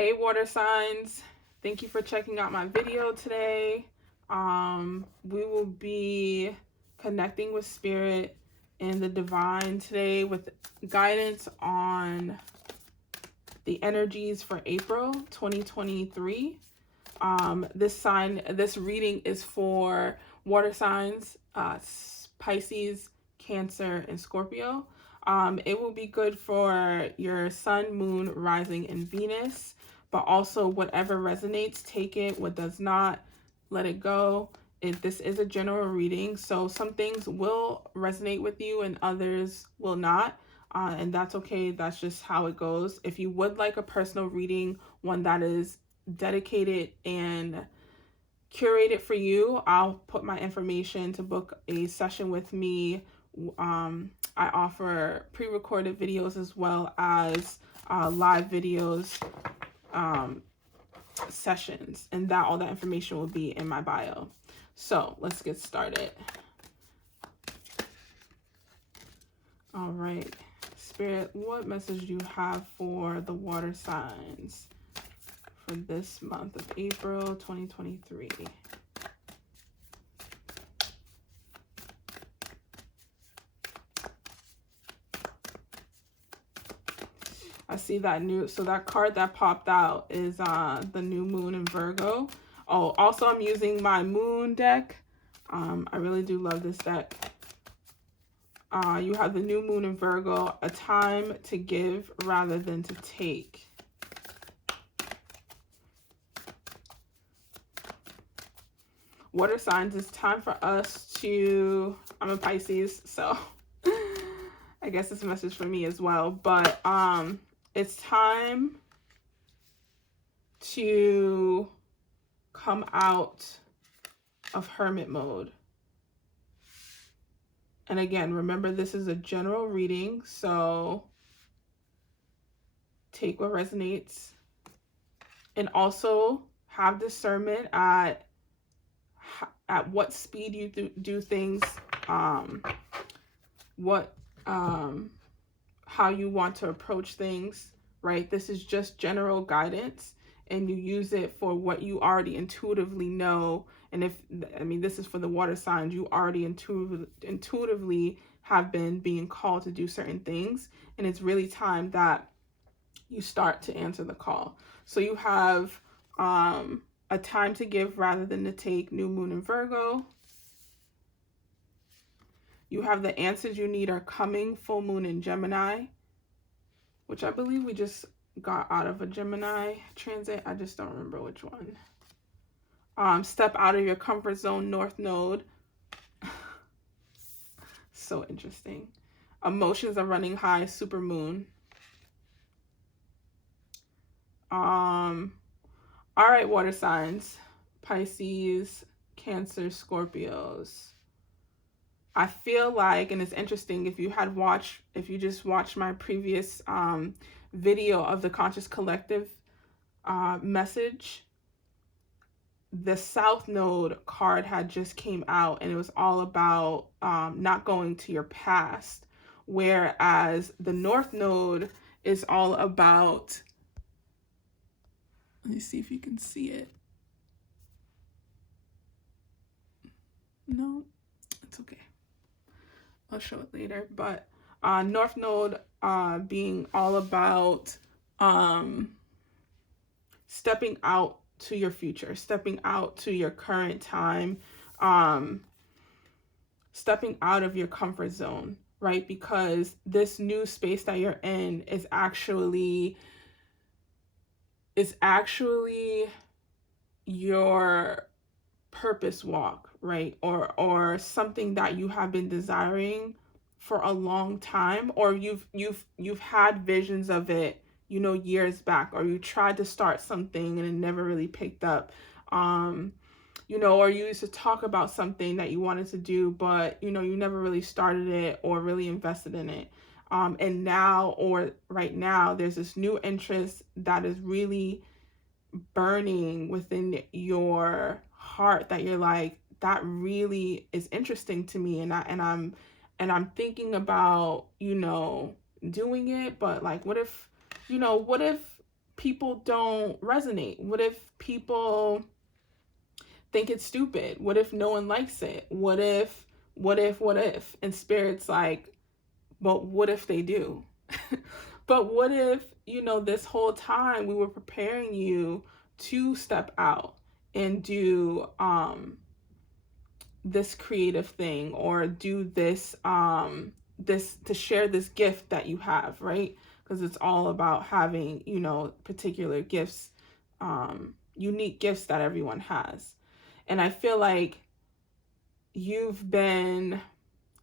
Hey water signs, thank you for checking out my video today. We will be connecting with spirit and the divine today with guidance on the energies for April 2023. This reading is for water signs, Pisces, Cancer, and Scorpio. It will be good for your sun, moon, rising, and Venus, but also whatever resonates, take it. What does not, let it go. This is a general reading, so some things will resonate with you and others will not. And that's okay. That's just how it goes. If you would like a personal reading, one that is dedicated and curated for you, I'll put my information to book a session with me. I offer pre-recorded videos as well as live videos sessions, and that all that information will be in my bio. So let's get started. All right, Spirit, what message do you have for the water signs for this month of April 2023? I see that so that card that popped out is the new moon in Virgo. Oh, also I'm using my moon deck. I really do love this deck. You have the new moon in Virgo, a time to give rather than to take. Water signs, it's time for us to, I'm a Pisces, so I guess it's a message for me as well, but it's time to come out of hermit mode. And again, remember, this is a general reading, so take what resonates and also have discernment at what speed you do things, how you want to approach things, right? This is just general guidance, and you use it for what you already intuitively know. And this is for the water signs, you already intuitively have been being called to do certain things, and it's really time that you start to answer the call. So you have a time to give rather than to take, new moon in Virgo. You have the answers you need are coming, full moon in Gemini, which I believe we just got out of a Gemini transit. I just don't remember which one. Step out of your comfort zone, North Node. So interesting. Emotions are running high, super moon. All right, water signs, Pisces, Cancer, Scorpios. I feel like, and it's interesting, if you just watched my previous video of the Conscious Collective message, the South Node card had just came out, and it was all about not going to your past, whereas the North Node is all about, let me see if you can see it. No, it's okay. I'll show it later. But North Node being all about stepping out to your future, stepping out to your current time, stepping out of your comfort zone, right? Because this new space that you're in is actually your purpose walk, right? Or something that you have been desiring for a long time, or you've had visions of it, years back, or you tried to start something and it never really picked up, or you used to talk about something that you wanted to do, but you never really started it or really invested in it. And now, or right now, there's this new interest that is really burning within your heart, that you're like, that really is interesting to me, and I'm thinking about doing it, but like, what if people don't resonate? What if people think it's stupid? What if no one likes it? What if? And Spirit's like, but what if they do? But what if, this whole time we were preparing you to step out and do this creative thing, or do this to share this gift that you have, right? Because it's all about having, particular gifts, unique gifts that everyone has. And I feel like you've been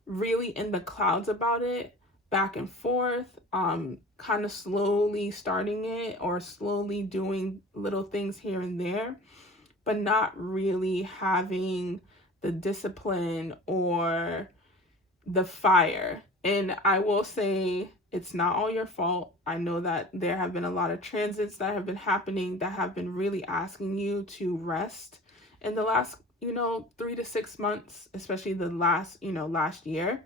really in the clouds about it, back and forth, kind of slowly starting it or slowly doing little things here and there, but not really having the discipline or the fire. And I will say, it's not all your fault. I know that there have been a lot of transits that have been happening that have been really asking you to rest in the last, 3 to 6 months, especially the last year.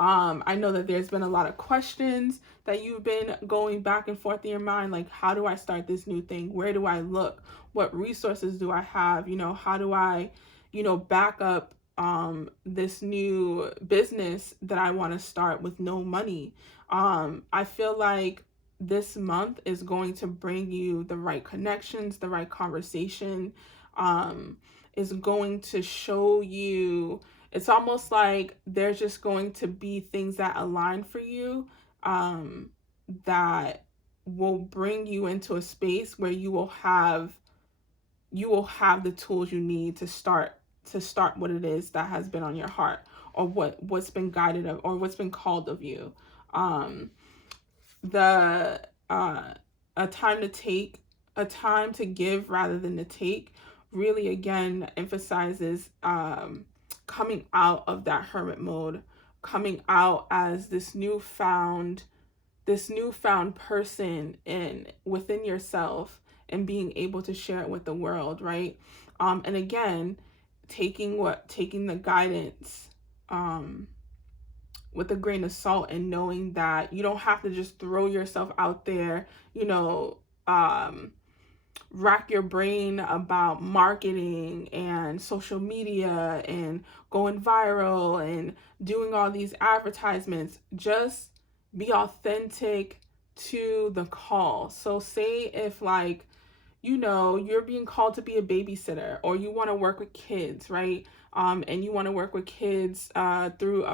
I know that there's been a lot of questions that you've been going back and forth in your mind, like, how do I start this new thing? Where do I look? What resources do I have? How do I, back up this new business that I want to start with no money? I feel like this month is going to bring you the right connections, the right conversation, is going to show you. It's almost like there's just going to be things that align for you, that will bring you into a space where you will have the tools you need to start what it is that has been on your heart, or what's been guided of, or what's been called of you. The a time to give rather than to take really, again, emphasizes coming out of that hermit mode, coming out as this newfound person within yourself, and being able to share it with the world, right? And again, taking the guidance with a grain of salt, and knowing that you don't have to just throw yourself out there, rack your brain about marketing and social media and going viral and doing all these advertisements. Just be authentic to the call. So say if, like, you're being called to be a babysitter, or you want to work with kids, right? And you want to work with kids through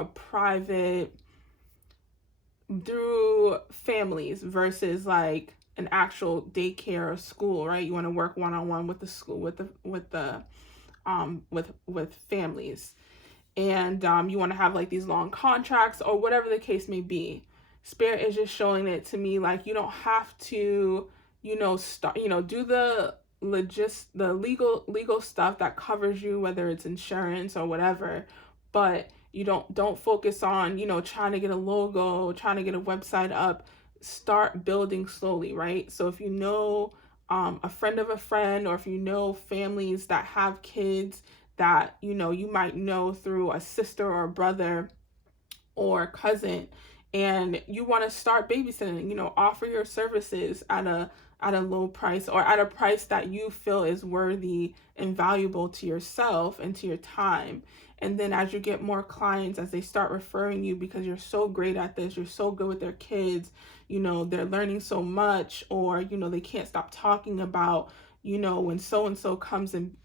families versus like an actual daycare or school, right? You want to work one-on-one with the school, with families, and you want to have like these long contracts, or whatever the case may be. Spirit is just showing it to me, like, you don't have to, start, do the legal stuff that covers you, whether it's insurance or whatever, but you don't focus on, trying to get a logo, trying to get a website up. Start building slowly, right? So if a friend of a friend, or if families that have kids that you might know through a sister or a brother or a cousin, and you want to start babysitting, offer your services at a low price, or at a price that you feel is worthy and valuable to yourself and to your time. And then as you get more clients, as they start referring you because you're so great at this, you're so good with their kids, they're learning so much, or they can't stop talking about, when so and so comes and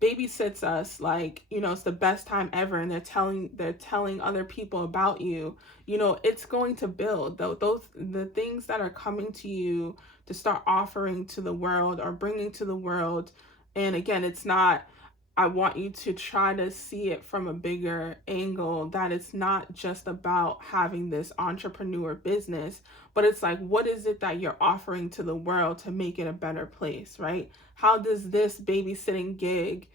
babysits us, like, it's the best time ever, and they're telling other people about you, it's going to build the things that are coming to you to start offering to the world, or bringing to the world. And again, it's not, I want you to try to see it from a bigger angle, that it's not just about having this entrepreneur business, but it's like, what is it that you're offering to the world to make it a better place, right? How does this babysitting gig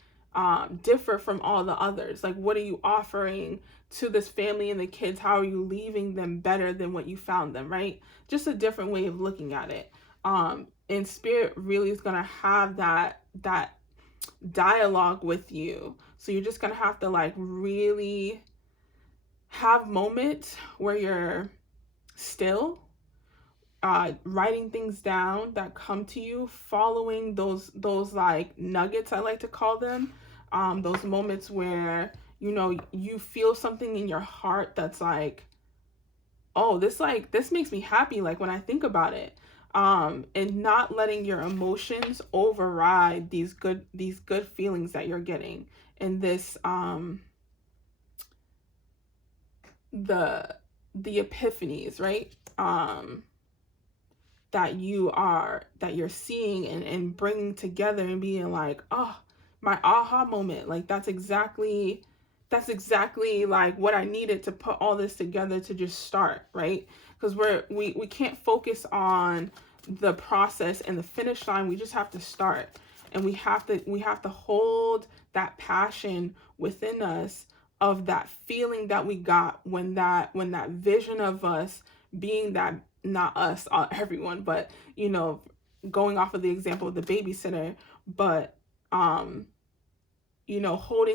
differ from all the others? Like, what are you offering to this family and the kids? How are you leaving them better than what you found them, right? Just a different way of looking at it. And Spirit really is going to have that dialogue with you. So you're just going to have to, like, really have moments where you're still, writing things down that come to you, following those like nuggets, I like to call them, those moments where you feel something in your heart that's like, oh, this makes me happy, like when I think about it. And not letting your emotions override these good feelings that you're getting, and this the epiphanies, right? That you're seeing and bringing together and being like, oh, my aha moment, like that's exactly like what I needed to put all this together to just start, right? Because we can't focus on the process and the finish line. We just have to start, and we have to hold that passion within us of that feeling that we got when that vision of us being that, not us, everyone, but going off of the example of the babysitter, but holding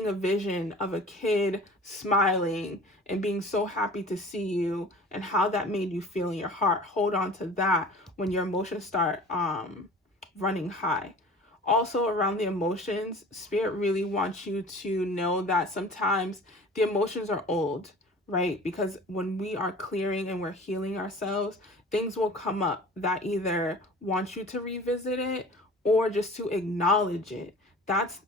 a vision of a kid smiling and being so happy to see you, and how that made you feel in your heart. Hold on to that when your emotions start running high. Also, around the emotions, Spirit really wants you to know that sometimes the emotions are old, right? Because when we are clearing and we're healing ourselves, things will come up that either want you to revisit it or just to acknowledge it. That's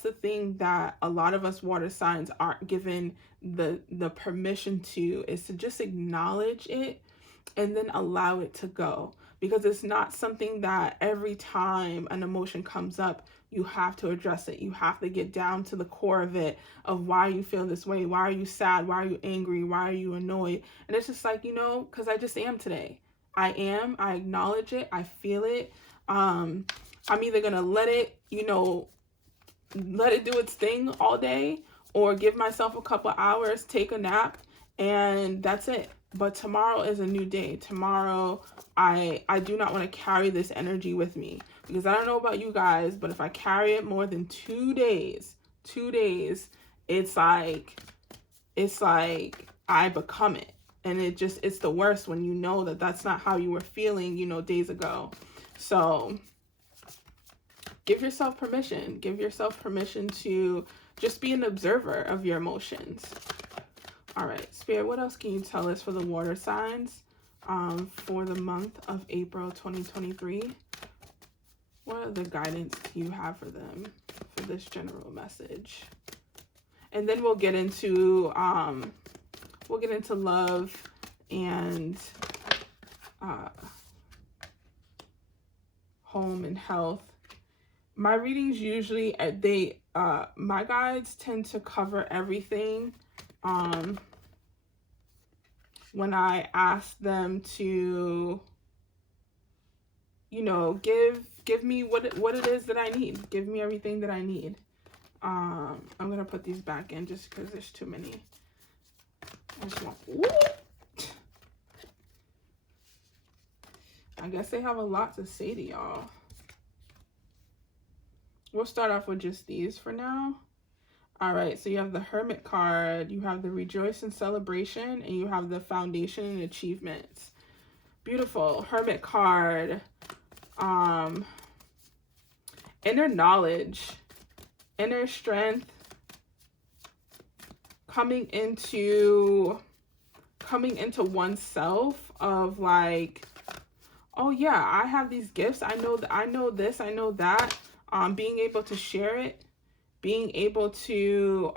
the thing that a lot of us water signs aren't given the permission to, is to just acknowledge it and then allow it to go. Because it's not something that every time an emotion comes up, you have to address it. You have to get down to the core of it, of why you feel this way. Why are you sad? Why are you angry? Why are you annoyed? And it's just like, because I just am today. I acknowledge it. I feel it. I'm either going to let it do its thing all day, or give myself a couple hours, take a nap, and that's it. But tomorrow is a new day. Tomorrow, I do not want to carry this energy with me, because I don't know about you guys, but if I carry it more than 2 days, it's like I become it. And it's the worst when you know that that's not how you were feeling, days ago. So give yourself permission. Give yourself permission to just be an observer of your emotions. All right, Spirit, what else can you tell us for the water signs for the month of April 2023? What other guidance do you have for them for this general message? And then we'll get into love and home and health. My readings usually my guides tend to cover everything when I ask them to give me what it is that I need. Give me everything that I need. I'm gonna put these back in just because there's too many. I guess they have a lot to say to y'all. We'll start off with just these for now. All right, so you have the Hermit card, you have the Rejoice and Celebration, and you have the Foundation and Achievements. Beautiful. Hermit card. Inner knowledge, inner strength, coming into oneself, of like, oh yeah, I have these gifts. I know this, I know that. Being able to share it, being able to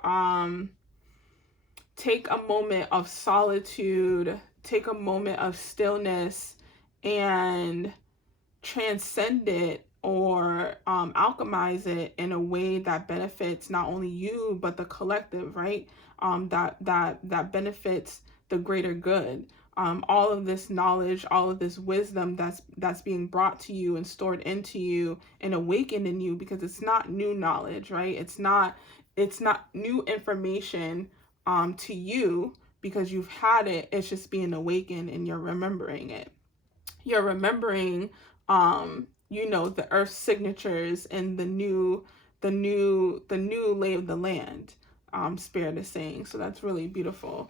take a moment of solitude, take a moment of stillness, and transcend it, or alchemize it in a way that benefits not only you but the collective, right? That benefits the greater good. All of this knowledge, all of this wisdom that's being brought to you and stored into you and awakened in you, because it's not new knowledge, right? It's not new information to you because you've had it. It's just being awakened and you're remembering it. You're remembering the earth's signatures and the new lay of the land, Spirit is saying. So that's really beautiful.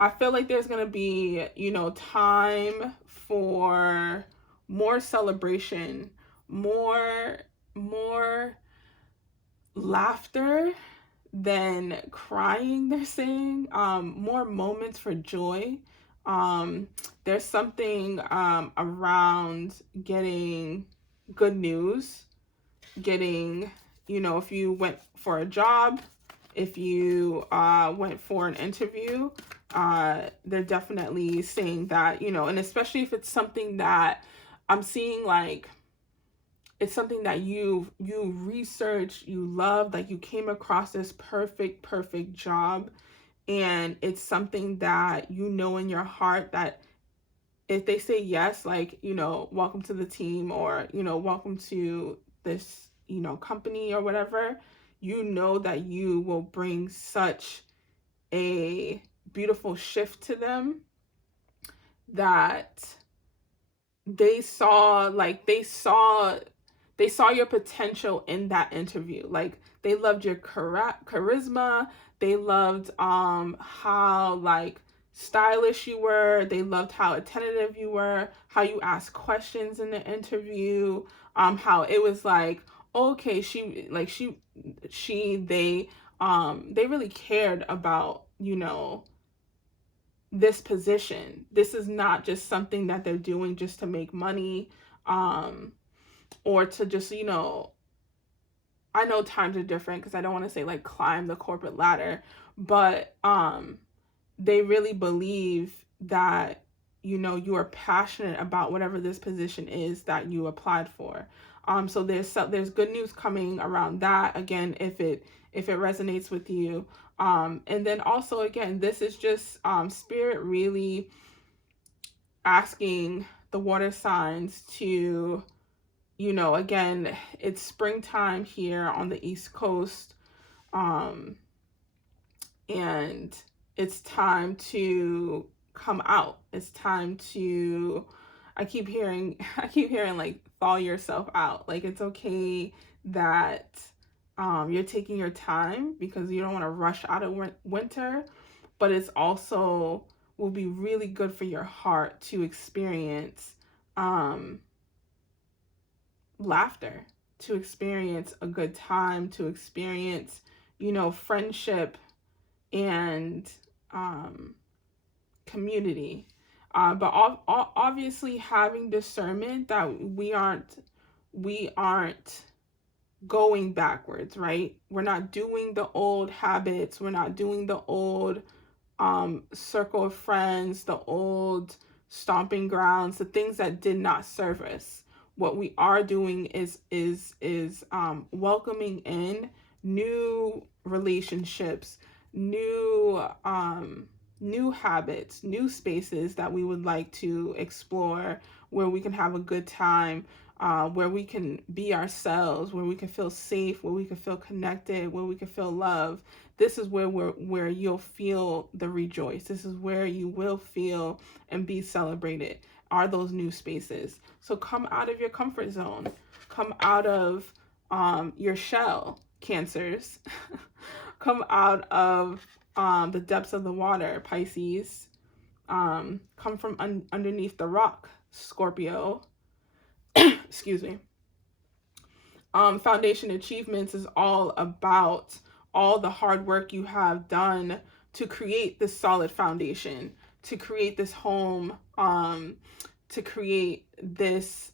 I feel like there's going to be, time for more celebration, more more laughter than crying, they're saying. More moments for joy. There's something around getting good news, getting, if you went for a job, if you went for an interview, they're definitely saying that, and especially if it's something that I'm seeing, like, it's something that you researched, you loved, like you came across this perfect job, and it's something that in your heart that if they say yes, like, welcome to the team, or, welcome to this, company or whatever, that you will bring such a beautiful shift to them, that they saw your potential in that interview. Like, they loved your charisma. They loved how, like, stylish you were. They loved how attentive you were, how you asked questions in the interview, how it was like, okay, they really cared about, this position. This is not just something that they're doing just to make money, or to just, I know times are different, because I don't want to say like climb the corporate ladder, but they really believe that, you are passionate about whatever this position is that you applied for. So there's good news coming around that, again, if it resonates with you. And then also, again, this is just spirit really asking the water signs to, again, it's springtime here on the East Coast, and it's time to come out. It's time to, I keep hearing like, thaw yourself out. Like, it's okay that you're taking your time, because you don't want to rush out of winter, but it's also will be really good for your heart to experience laughter, to experience a good time, to experience, friendship and community. But obviously having discernment that we aren't going backwards, right? We're not doing the old habits. We're not doing the old circle of friends, the old stomping grounds, the things that did not serve us. What we are doing is welcoming in new relationships, new habits, new spaces that we would like to explore, where we can have a good time, where we can be ourselves, where we can feel safe, where we can feel connected, where we can feel love. This is where you'll feel the rejoice. This is where you will feel and be celebrated, are those new spaces. So come out of your comfort zone. Come out of your shell, Cancers. Come out of the depths of the water, Pisces. Come from underneath the rock, Scorpio. Excuse me. Foundation achievements is all about all the hard work you have done to create this solid foundation, to create this home, to create this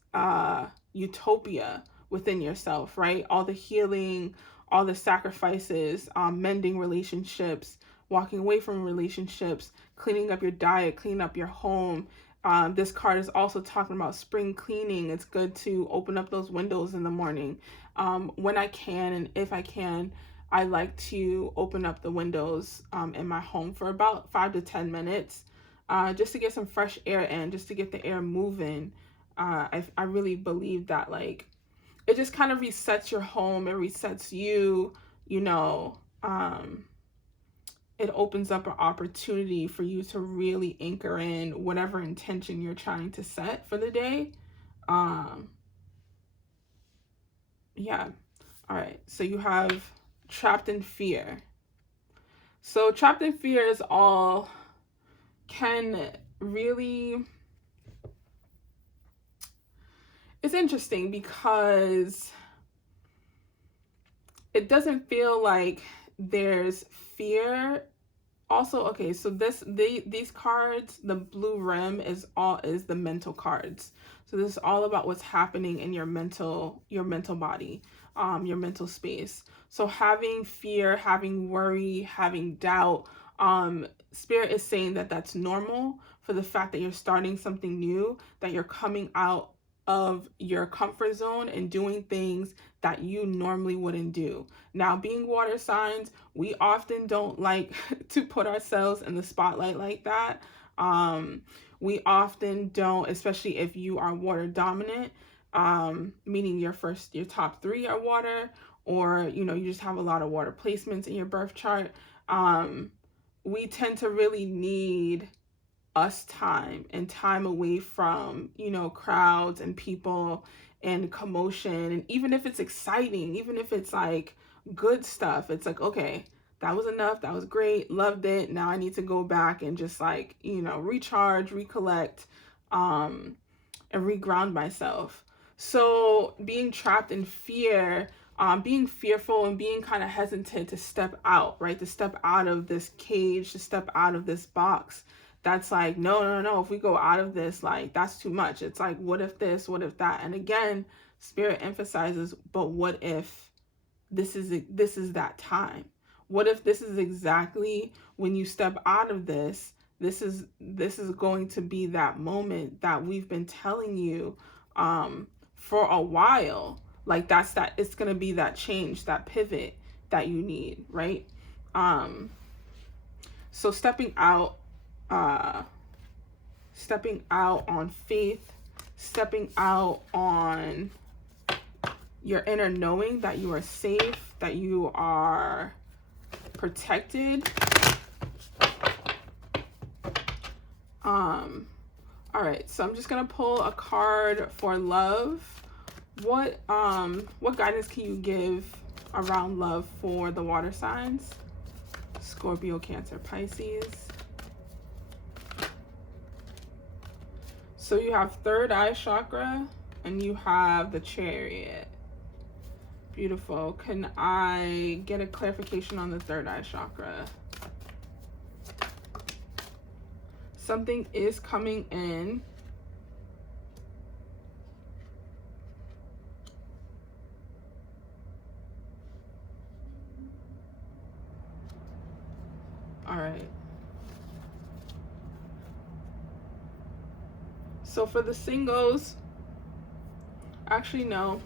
utopia within yourself, right? All the healing, all the sacrifices, mending relationships, walking away from relationships, cleaning up your diet, cleaning up your home. This card is also talking about spring cleaning. It's good to open up those windows in the morning. When I can, and if I can, I like to open up the windows in my home for about 5 to 10 minutes, just to get some fresh air in, just to get the air moving. I really believe that, like, it just kind of resets your home. It resets you, it opens up an opportunity for you to really anchor in whatever intention you're trying to set for the day. Yeah. All right. So you have trapped in fear. So trapped in fear is all can really, it's interesting because it doesn't feel like there's fear. Also, okay, so these cards, the blue rim is the mental cards. So this is all about what's happening in your mental body, your mental space. So having fear, having worry, having doubt, Spirit is saying that that's normal for the fact that you're starting something new, that you're coming out of your comfort zone and doing things that you normally wouldn't do. Now, being water signs, we often don't like to put ourselves in the spotlight like that. We often don't, especially if you are water dominant, meaning your top 3 are water, or you just have a lot of water placements in your birth chart. We tend to really need us time and time away from crowds and people and commotion. And even if it's exciting, even if it's like good stuff, it's like, okay, that was enough, that was great, loved it, now I need to go back and just like recharge, recollect, and reground myself. So being trapped in fear, being fearful and being kind of hesitant to step out, right, to step out of this cage, to step out of this box, that's like, no, if we go out of this, like, that's too much. It's like, what if this, what if that? And again, Spirit emphasizes, but what if this is that time? What if this is exactly when you step out of this, this is going to be that moment that we've been telling you for a while. Like, it's going to be that change, that pivot that you need, right? So stepping out on faith, stepping out on your inner knowing that you are safe, that you are protected. All right, so I'm just gonna pull a card for love. What guidance can you give around love for the water signs? Scorpio, Cancer, Pisces. So you have third eye chakra and you have the Chariot. Beautiful. Can I get a clarification on the third eye chakra? Something is coming in. All right. So for the singles, actually no.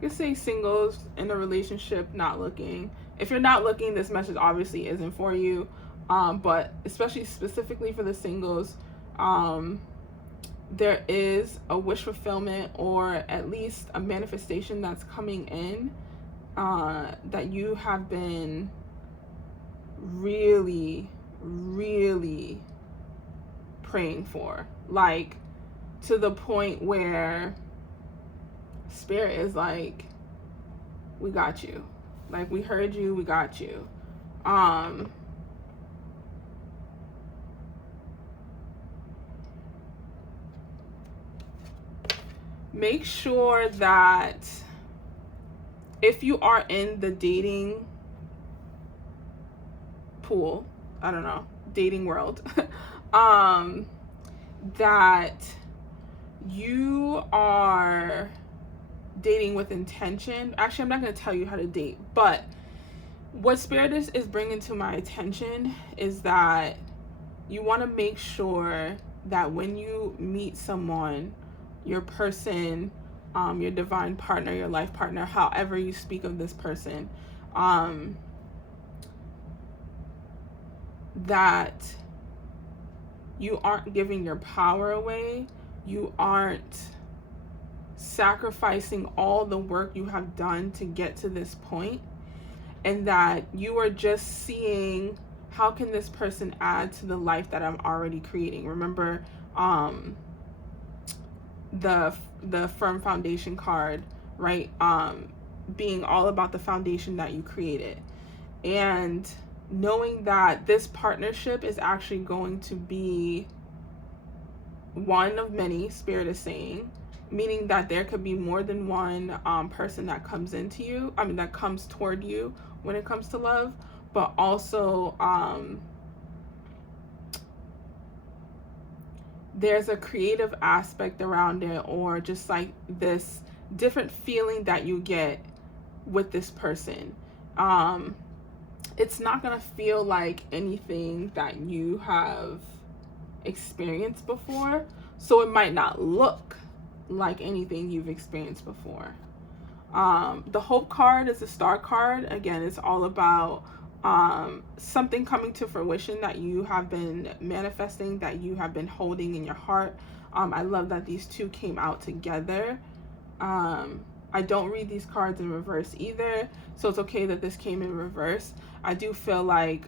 You could say singles in a relationship, not looking. If you're not looking, this message obviously isn't for you. But especially specifically for the singles, there is a wish fulfillment or at least a manifestation that's coming in that you have been really, really praying for. Like, to the point where Spirit is like, we got you. Like, we heard you, we got you. Make sure that if you are in the dating pool, I don't know, dating world, that you are dating with intention. Actually, I'm not going to tell you how to date, but what Spirit is bringing to my attention is that you want to make sure that when you meet someone, your person, your divine partner, your life partner, however you speak of this person, that you aren't giving your power away, you aren't sacrificing all the work you have done to get to this point, and that you are just seeing, how can this person add to the life that I'm already creating? Remember, the firm foundation card, right? Being all about the foundation that you created. And knowing that this partnership is actually going to be one of many, Spirit is saying, meaning that there could be more than one person that comes into you, that comes toward you when it comes to love, but also there's a creative aspect around it, or just like this different feeling that you get with this person. It's not gonna feel like anything that you have experienced before, so it might not look like anything you've experienced before. The Hope card is a star card. Again, it's all about something coming to fruition that you have been manifesting, that you have been holding in your heart. I love that these two came out together. I don't read these cards in reverse either, so it's okay that this came in reverse. I do feel like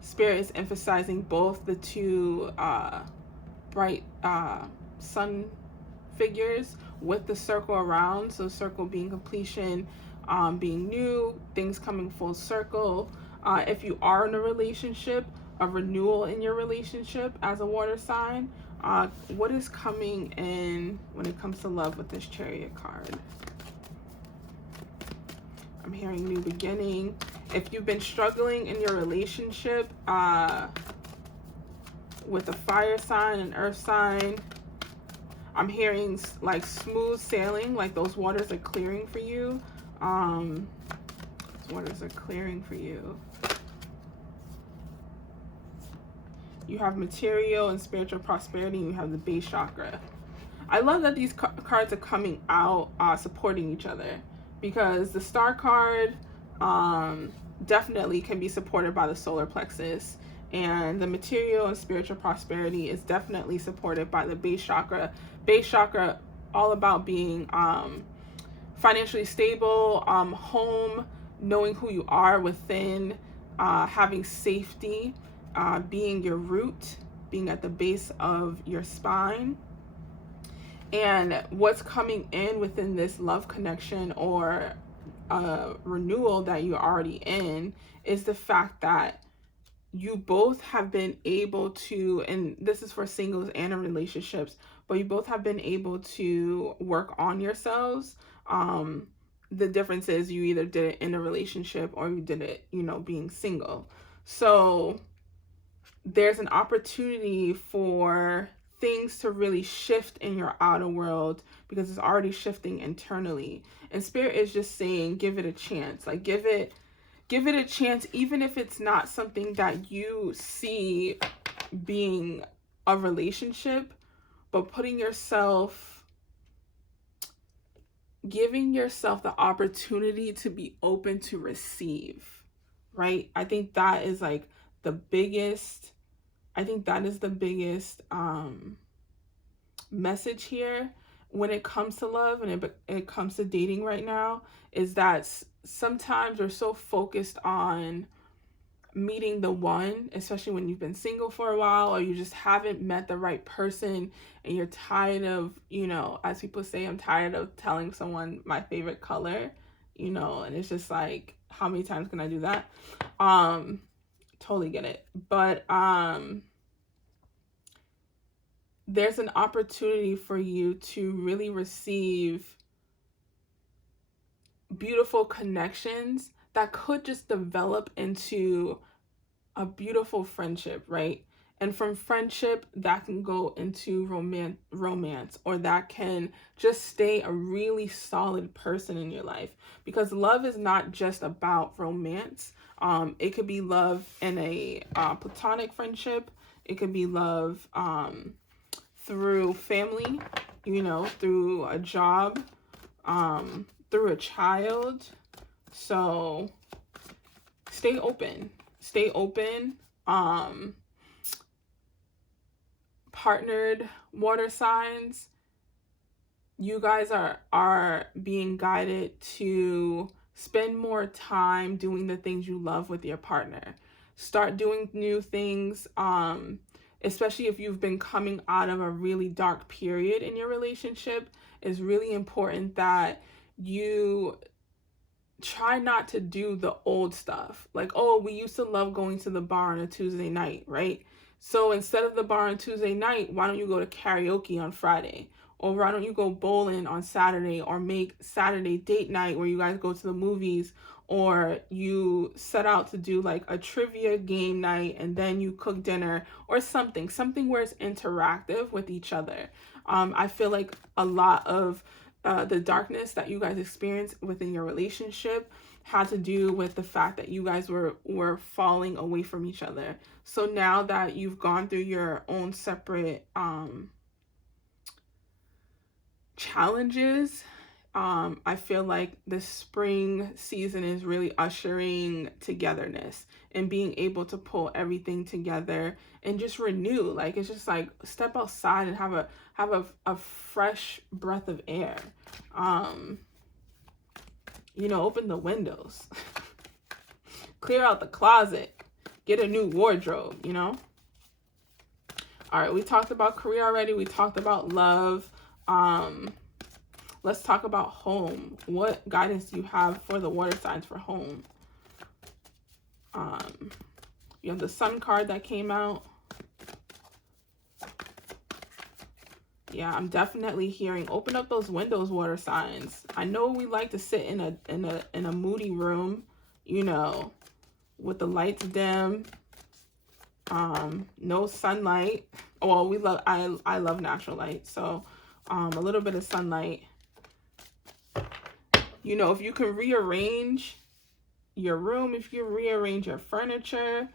Spirit is emphasizing both the two bright sun figures with the circle around. So circle being completion, being new, things coming full circle. If you are in a relationship, a renewal in your relationship as a water sign. What is coming in when it comes to love with this Chariot card? I'm hearing new beginning. If you've been struggling in your relationship with a fire sign and earth sign, I'm hearing like smooth sailing, like those waters are clearing for you. Those waters are clearing for you. You have material and spiritual prosperity, and you have the base chakra. I love that these cards are coming out supporting each other, because the star card definitely can be supported by the solar plexus, and the material and spiritual prosperity is definitely supported by the base chakra. Base chakra, all about being financially stable, home, knowing who you are within, having safety, being your root, being at the base of your spine. And what's coming in within this love connection or renewal that you're already in is the fact that you both have been able to, and this is for singles and in relationships, but you both have been able to work on yourselves. The difference is you either did it in a relationship or you did it, being single. So there's an opportunity for things to really shift in your outer world, because it's already shifting internally. And Spirit is just saying, give it a chance. Like, give it a chance, even if it's not something that you see being a relationship, but giving yourself the opportunity to be open to receive, right? I think that is like the biggest message here when it comes to love and it comes to dating right now, is that sometimes we're so focused on meeting the one, especially when you've been single for a while, or you just haven't met the right person, and you're tired of, as people say, I'm tired of telling someone my favorite color, and it's just like, how many times can I do that? Totally get it. But there's an opportunity for you to really receive beautiful connections that could just develop into a beautiful friendship, right? And from friendship, that can go into romance, or that can just stay a really solid person in your life. Because love is not just about romance. It could be love in a platonic friendship. It could be love through family, through a job, through a child. So stay open. Partnered water signs, you guys are being guided to spend more time doing the things you love with your partner. Start doing new things, especially if you've been coming out of a really dark period in your relationship. It's really important that you try not to do the old stuff. Like, oh, we used to love going to the bar on a Tuesday night, right? So instead of the bar on Tuesday night, why don't you go to karaoke on Friday? Or why don't you go bowling on Saturday, or make Saturday date night where you guys go to the movies, or you set out to do like a trivia game night and then you cook dinner or something where it's interactive with each other. I feel like a lot of the darkness that you guys experience within your relationship had to do with the fact that you guys were falling away from each other. So now that you've gone through your own separate challenges, I feel like the spring season is really ushering togetherness and being able to pull everything together and just renew. Like, it's just like step outside and have a fresh breath of air. Open the windows, clear out the closet, get a new wardrobe, All right, we talked about career already. We talked about love. Let's talk about home. What guidance do you have for the water signs for home? You have the Sun card that came out. Yeah, I'm definitely hearing open up those windows, water signs. I know we like to sit in a moody room, with the lights dim, no sunlight. Well, I love natural light, so a little bit of sunlight. If you can rearrange your room, if you rearrange your furniture,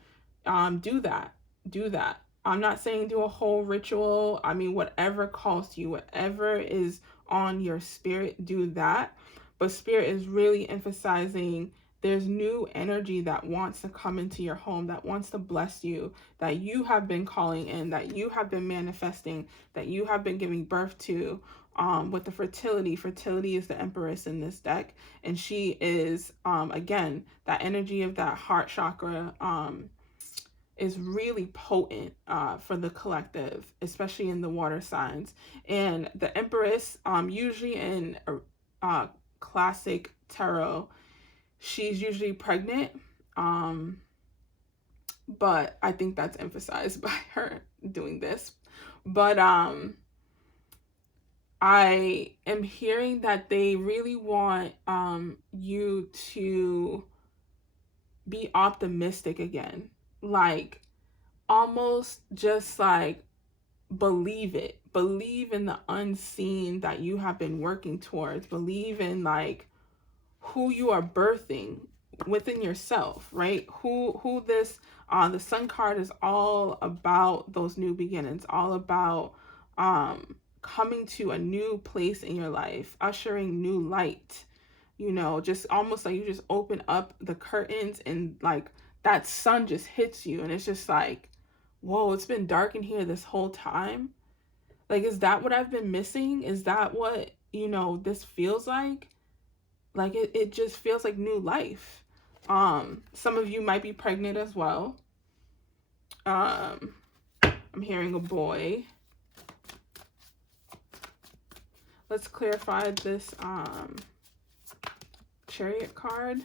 do that. I'm not saying do a whole ritual. I mean, whatever calls to you, whatever is on your spirit, do that. But spirit is really emphasizing there's new energy that wants to come into your home, that wants to bless you, that you have been calling in, that you have been manifesting, that you have been giving birth to. With the fertility is the Empress in this deck, and she is again, that energy of that heart chakra is really potent for the collective, especially in the water signs. And the Empress, usually in classic tarot, she's usually pregnant, but I think that's emphasized by her doing this. But I am hearing that they really want you to be optimistic again. Like, almost just like believe it. Believe in the unseen that you have been working towards. Believe in like who you are birthing within yourself, right? Who this the Sun card is all about those new beginnings, all about coming to a new place in your life, ushering new light, just almost like you just open up the curtains and like that sun just hits you and it's just like, whoa, it's been dark in here this whole time. Like, is that what I've been missing? Is that what, this feels like? Like, it just feels like new life. Some of you might be pregnant as well. I'm hearing a boy. Let's clarify this Chariot card.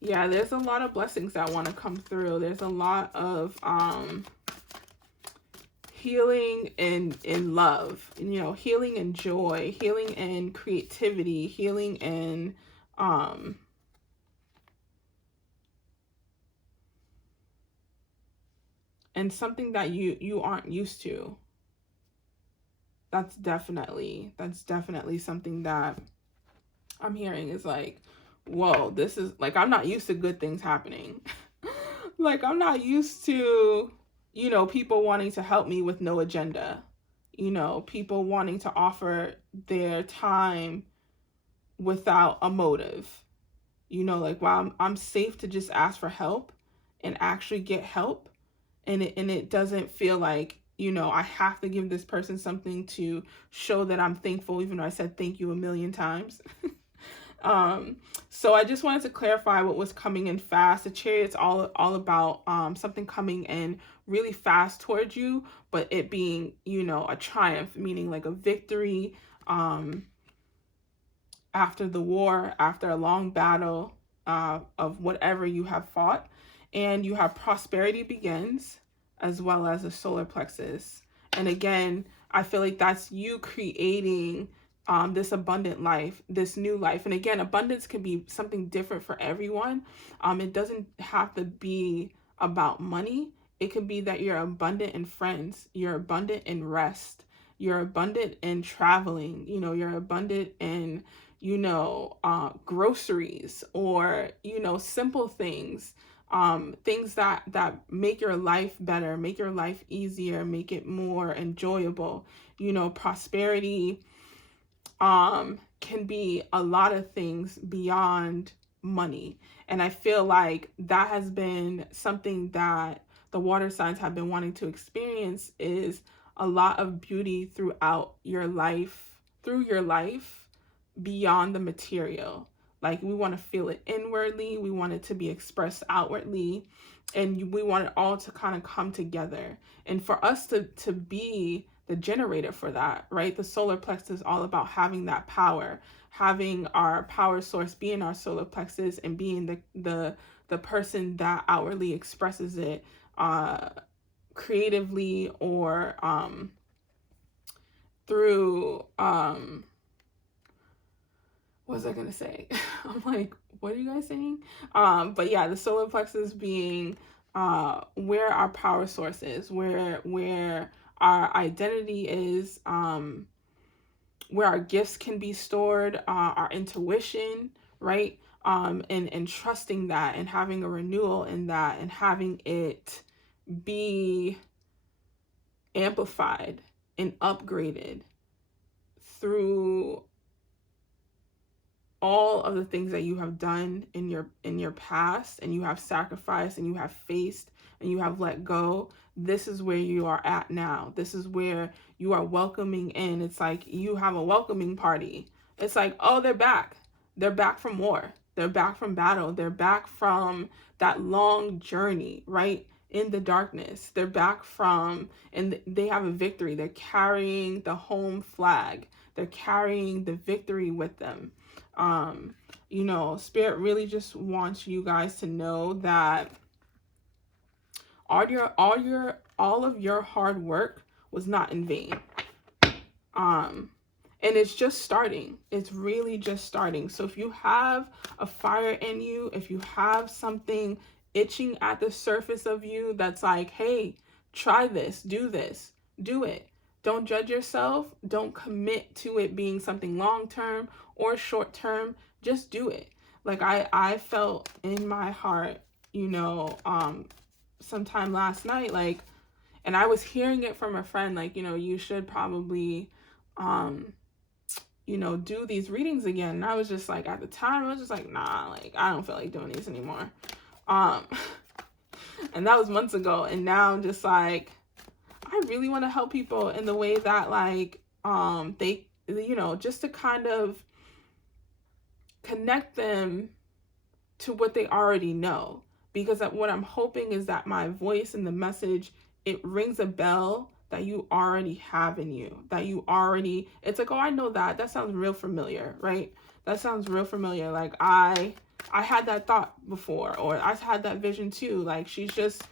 Yeah, there's a lot of blessings that want to come through. There's a lot of healing in love, healing and joy, healing and creativity, healing and something that you aren't used to. That's definitely something that I'm hearing is like, whoa, this is like, I'm not used to good things happening. Like, I'm not used to, people wanting to help me with no agenda, people wanting to offer their time without a motive, like, wow, I'm safe to just ask for help and actually get help. And it doesn't feel like, I have to give this person something to show that I'm thankful, even though I said thank you a million times. So I just wanted to clarify what was coming in fast. The Chariot's all about something coming in really fast towards you, but it being, a triumph, meaning like a victory, after the war, after a long battle of whatever you have fought. And you have prosperity begins, as well as the solar plexus. And again, I feel like that's you creating this abundant life, this new life. And again, abundance can be something different for everyone. It doesn't have to be about money. It could be that you're abundant in friends, you're abundant in rest, you're abundant in traveling, you're abundant in, groceries, or, simple things. Things that make your life better, make your life easier, make it more enjoyable. Prosperity can be a lot of things beyond money. And I feel like that has been something that the water signs have been wanting to experience, is a lot of beauty throughout your life, beyond the material. Like, we want to feel it inwardly, we want it to be expressed outwardly, and we want it all to kind of come together. And for us to be the generator for that, right? The solar plexus is all about having that power, having our power source being our solar plexus, and being the person that outwardly expresses it creatively, or through what was I gonna say? I'm like, what are you guys saying? But yeah, the solar plexus being where our power source is, where our identity is, where our gifts can be stored, our intuition, right? And trusting that, and having a renewal in that, and having it be amplified and upgraded through all of the things that you have done in your past, and you have sacrificed, and you have faced, and you have let go. This is where you are at now. This is where you are welcoming in. It's like you have a welcoming party. It's like, oh, they're back. They're back from war. They're back from battle. They're back from that long journey, right? In the darkness. They're back from, and they have a victory. They're carrying the home flag. They're carrying the victory with them. Spirit really just wants you guys to know that all of your hard work was not in vain. And it's just starting. It's really just starting. So if you have a fire in you, if you have something itching at the surface of you that's like, hey, try this, do it. Don't judge yourself. Don't commit to it being something long-term or short-term. Just do it. Like I felt in my heart, sometime last night, like, and I was hearing it from a friend, like, you should probably, do these readings again. And I was just like, at the time, I was just like, nah, like, I don't feel like doing these anymore. And that was months ago. And now I'm just like, I really want to help people in the way that, like, they, just to kind of connect them to what they already know. Because what I'm hoping is that my voice and the message, it rings a bell that you already have in you, it's like, oh, I know that. That sounds real familiar, right? That sounds real familiar. Like, I had that thought before, or I had that vision too. Like, she's just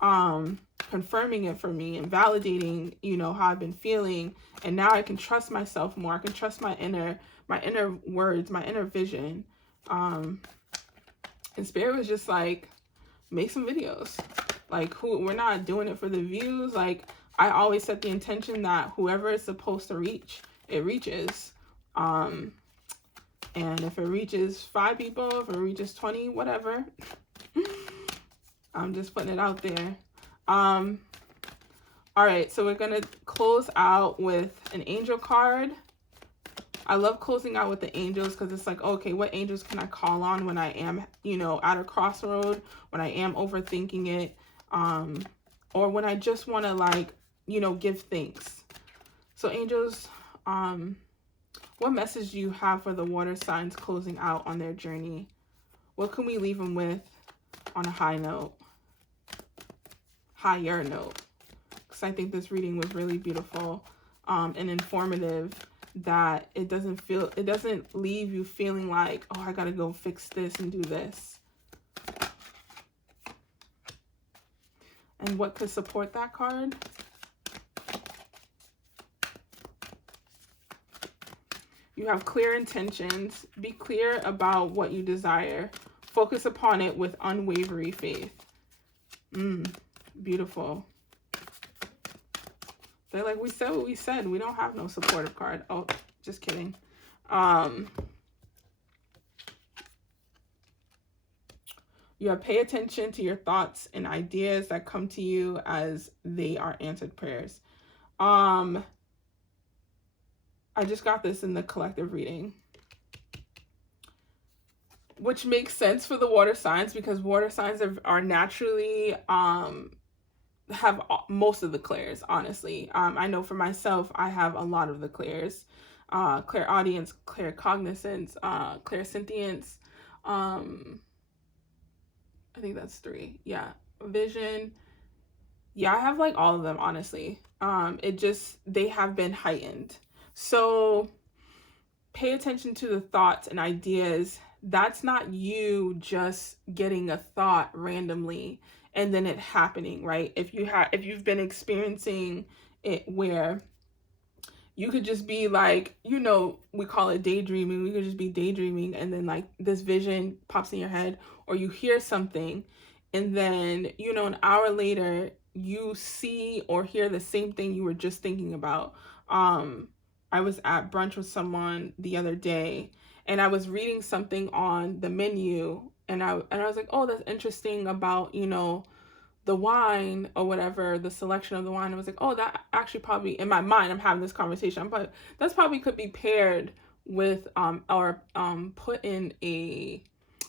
confirming it for me and validating, how I've been feeling. And now I can trust myself more. I can trust my inner words, my inner vision. And Spirit was just like, make some videos. Like, we're not doing it for the views. Like, I always set the intention that whoever it's supposed to reach, it reaches. And if it reaches 5 people, if it reaches 20, whatever. I'm just putting it out there. All right, so we're going to close out with an angel card. I love closing out with the angels because it's like, okay, what angels can I call on when I am, at a crossroad, when I am overthinking it, or when I just want to, like, give thanks. So angels, what message do you have for the water signs closing out on their journey? What can we leave them with on a higher note? Because I think this reading was really beautiful and informative. that it doesn't leave you feeling like, oh, I gotta go fix this and do this. And what could support that card? You have clear intentions. Be clear about what you desire. Focus upon it with unwavering faith. Beautiful. They're like, we said what we said. We don't have no supportive card. Oh, just kidding. You have pay attention to your thoughts and ideas that come to you as they are answered prayers. I just got this in the collective reading, which makes sense for the water signs, because water signs are naturally have most of the clairs, honestly. I know for myself, I have a lot of the clairs. Clairaudience, claircognizance, clairsentience, I think that's 3. Yeah. Vision. Yeah, I have like all of them, honestly. They have been heightened. So pay attention to the thoughts and ideas. That's not you just getting a thought randomly and then it happening, right? If you've been experiencing it where you could just be like, we call it daydreaming. We could just be daydreaming and then like this vision pops in your head, or you hear something and then, an hour later you see or hear the same thing you were just thinking about. I was at brunch with someone the other day and I was reading something on the menu and I was like, oh, that's interesting about, the wine or whatever, the selection of the wine. I was like, oh, that actually probably, in my mind, I'm having this conversation, but that's probably could be paired with or put in a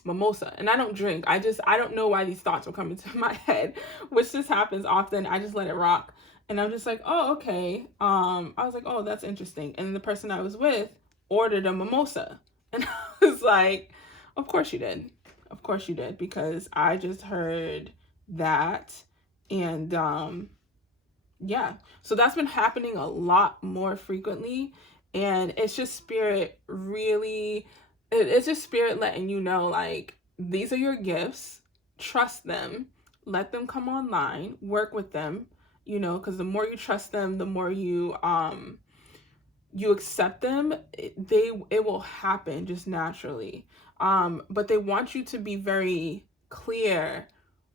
mimosa. And I don't drink. I don't know why these thoughts were coming to my head, which just happens often. I just let it rock. And I'm just like, oh, okay. I was like, oh, that's interesting. And the person I was with ordered a mimosa. And I was like, of course you did. Of course you did, because I just heard that. And yeah, so that's been happening a lot more frequently, and it's just spirit letting you know, like, these are your gifts, trust them, let them come online, work with them, because the more you trust them, the more you accept them, it will happen just naturally. But they want you to be very clear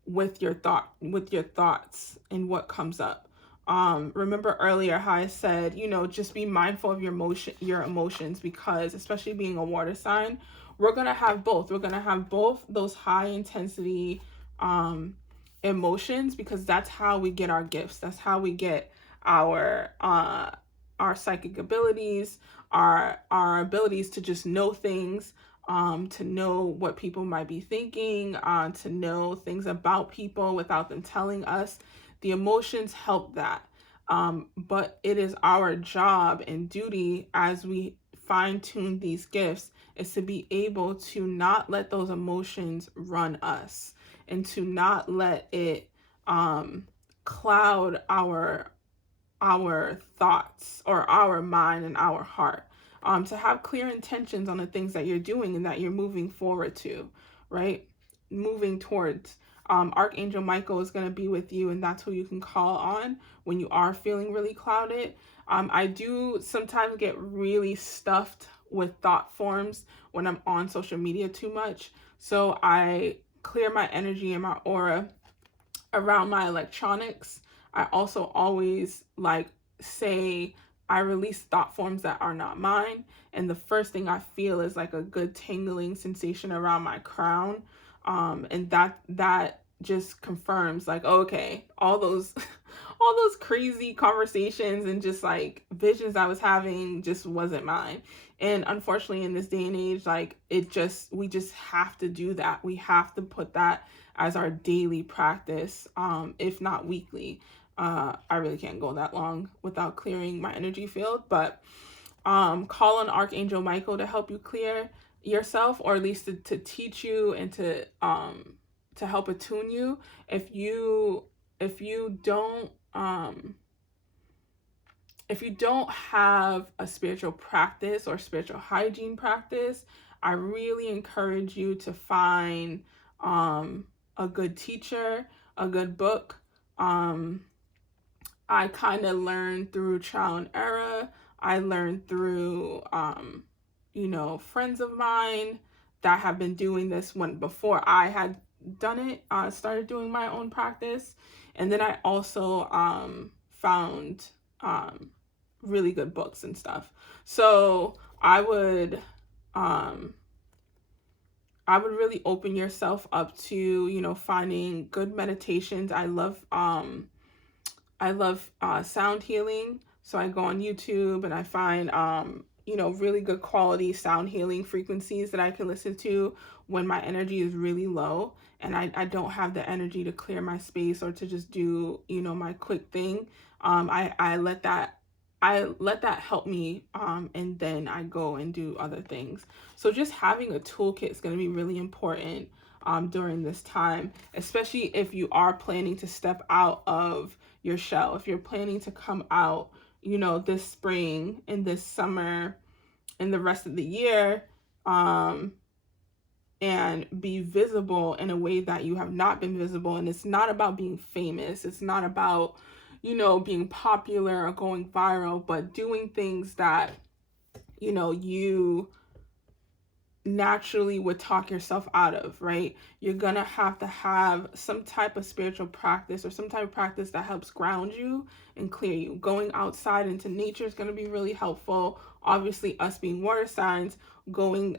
with your thoughts and what comes up. Remember earlier how I said, just be mindful of your emotions, because especially being a water sign, we're going to have both. We're going to have both those high intensity emotions, because that's how we get our gifts. That's how we get our psychic abilities, our abilities to just know things, to know what people might be thinking, to know things about people without them telling us. The emotions help that. But it is our job and duty, as we fine-tune these gifts, is to be able to not let those emotions run us, and to not let it cloud our thoughts or our mind and our heart. To have clear intentions on the things that you're doing and that you're moving forward to, right? Moving towards. Archangel Michael is going to be with you, and that's who you can call on when you are feeling really clouded. I do sometimes get really stuffed with thought forms when I'm on social media too much. So I clear my energy and my aura around my electronics. I also always say I release thought forms that are not mine. And the first thing I feel is like a good tingling sensation around my crown. And that just confirms, like, okay, all those crazy conversations and just like visions I was having just wasn't mine. And unfortunately, in this day and age, like, we just have to do that. We have to put that as our daily practice, if not weekly. I really can't go that long without clearing my energy field, but call on Archangel Michael to help you clear yourself, or at least to teach you and to help attune you. If you don't if you don't have a spiritual practice or spiritual hygiene practice, I really encourage you to find a good teacher, a good book. I kind of learned through trial and error. I learned through, friends of mine that have been doing this when before I had done it, started doing my own practice. And then I also found really good books and stuff. So I would really open yourself up to, finding good meditations. I love sound healing. So I go on YouTube and I find, really good quality sound healing frequencies that I can listen to when my energy is really low and I don't have the energy to clear my space or to just do, my quick thing. I let that help me, and then I go and do other things. So just having a toolkit is going to be really important during this time, especially if you are planning to step out of your shell. If you're planning to come out, this spring and this summer and the rest of the year, and be visible in a way that you have not been visible. And it's not about being famous. It's not about, being popular or going viral, but doing things that, you naturally would talk yourself out of, right? You're gonna have to have some type of spiritual practice or some type of practice that helps ground you and clear you. Going outside into nature is gonna be really helpful. Obviously, us being water signs, going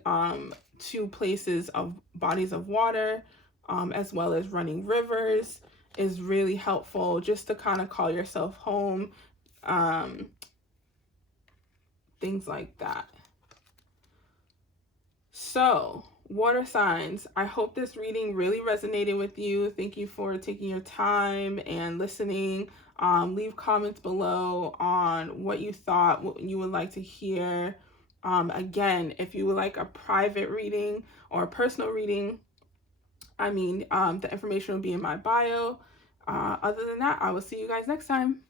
to places of bodies of water, as well as running rivers is really helpful, just to kind of call yourself home, things like that. So, water signs, I hope this reading really resonated with you. Thank you for taking your time and listening. Leave comments below on what you thought, what you would like to hear. Again, if you would like a private reading or a personal reading, the information will be in my bio. Other than that, I will see you guys next time.